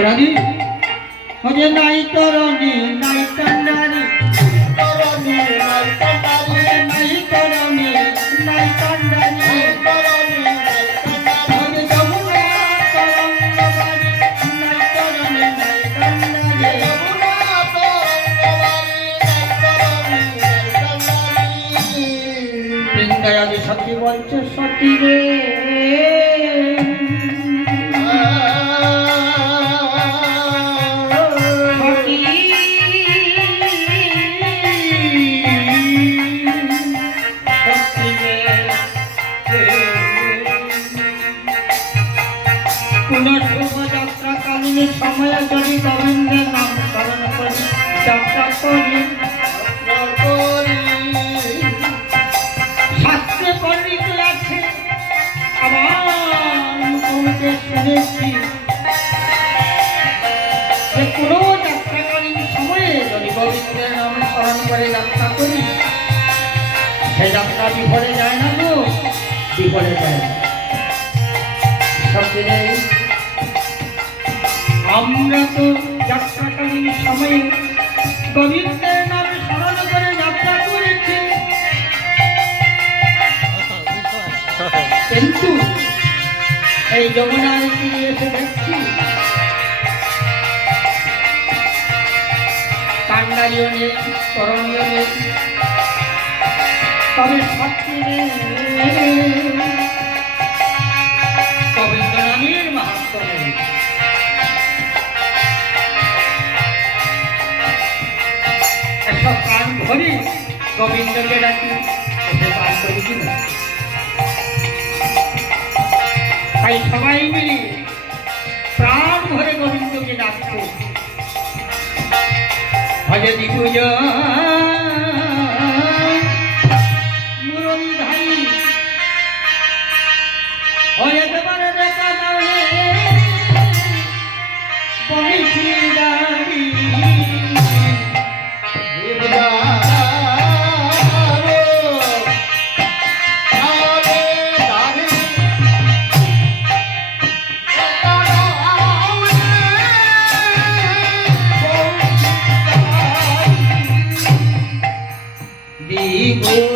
রানী হরে নাই তরণী নাই কান্ডারি তরণী নাই কান্ডারি নাই তরণী নাই কান্ডারি তরণী নাই কান্ডারি হরে যমুনা তরঙ্গবারি নাই তরণী নাই কান্ডারি যমুনা তরঙ্গবারি নাই তরণী নাই কান্ডারি বৃন্দায়াদি সতী বলছে সতী রে সময় যদি গোবিন্দের নাম স্মরণ করি যাত্রা করি শাস্ত্রে পণ্ডিত আছে আবার মুখে শুনেছি যে কোনো যাত্রাকালীন সময়ে যদি গোবিন্দের নাম স্মরণ করে যাত্রা করি সে যাত্রা বিফলে যায় না গো, বিফলে যায় না। সবদিনে আমরা তো যাত্রাকালীন সময়ে গোবিন্দের নাম স্মরণ করে যাত্রা করেছি, কিন্তু এই যমুনার তীরে এসে দেখছি কান্ডারিও নেই, তরণীয় নেই, তবে সাক্ষী নেই গোবিন্দ নামের মাহাত্ম্য নেই। একটা প্রাণ ভরে গোবিন্দকে ডাকি এসে পার করি কিনা। তাই সবাই মিলে প্রাণ ভরে গোবিন্দকে ডাকতো ভজে দিগুজ মুরলী ভাই হয়ে দেবারে দেখা দাঁড়ে বহিছি দাঁড়ি Oh